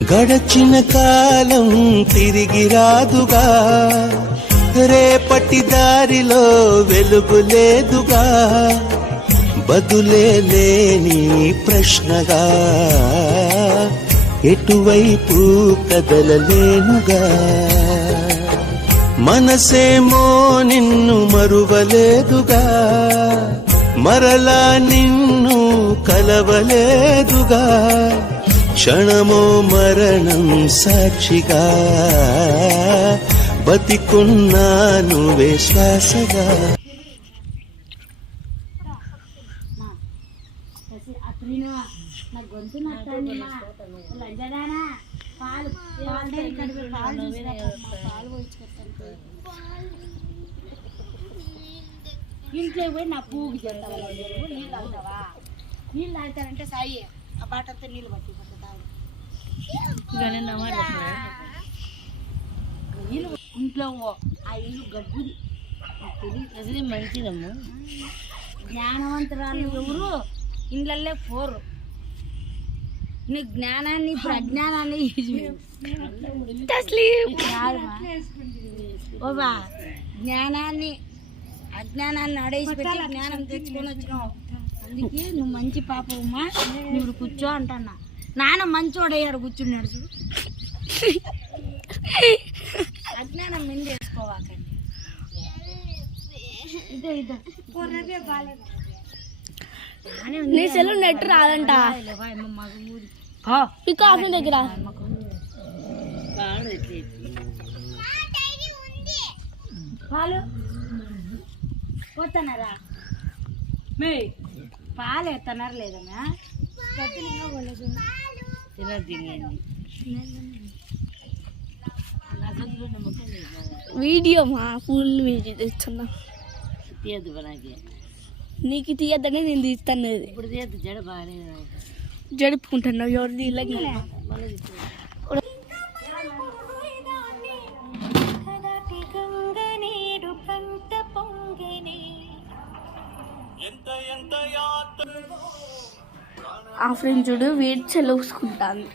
గడచిన కాలం తిరిగి రాదుగా, రేపటి దారిలో వెలుగు లేదుగా, బదులే లేని ప్రశ్నగా ఎటువైపు కదలలేనుగా. మనసేమో నిన్ను మరువలేదుగా, మరలా నిన్ను కలవలేదుగా, క్షణమో మరణం సాక్షిగా బతికున్నాను శ్వాసగా. ఇంట్లో పోయి నా పూగి చేస్తావా? నీళ్ళు తాగుతావా? నీళ్ళు తాగుతారంటే సాయి ఆ బాటంతా నీళ్ళు పట్టి నీళ్ళు ఇంట్లో ఆ ఇల్లు గబ్బుది అసలు మంచిదమ్మా. జ్ఞానవంతురాలు ఎవరు ఇండ్లల్లే పోరు. నీ జ్ఞానాన్ని ఇప్పుడు అజ్ఞానాన్ని ఓబా జ్ఞానాన్ని అజ్ఞానాన్ని అడేసి పెట్టి జ్ఞానం తెచ్చుకొని వచ్చినావు. అందుకే నువ్వు మంచి పాపమ్మా, నువ్వు కూర్చో అంటున్నా. నాన్న మంచోడయ్యాడు కూర్చున్నాడు చూడు. అజ్ఞానం మింది వేసుకోవాకండి. నీ సెల్ నెట్ రాదంట కాఫీ దగ్గర పాలు పోతున్నారా? పాలు ఎత్తనారు లేదమ్మా. వీడియో మా ఫుల్ వీడియో తెస్తున్నా. నీకు తీయద్దని నేను తీస్తాను. ఇప్పుడు తీయద్దు, జడ బాగానే జడుపుకుంటున్నావు. ఎవరు తీయలేదు. ఆ ఫ్రెండ్ చూడు వేడి చెలవుకుంటాను.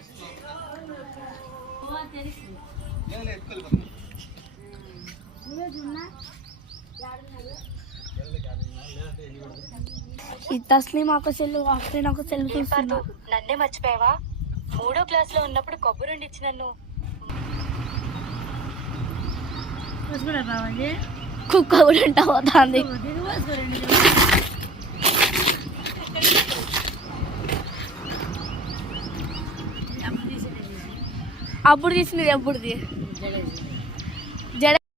ఈ తస్లీం ఒక సెల్లు, ఆ ఫ్రెండ్ ఒక సెల్లు చూస్తున్నా. నన్నే మర్చిపోయావా? 3వ క్లాస్ లో ఉన్నప్పుడు కొబ్బరి ఇచ్చి నన్ను కుక్క కూడా అంట పోతుంది. అప్పుడు తీసినది ఎప్పుడుది?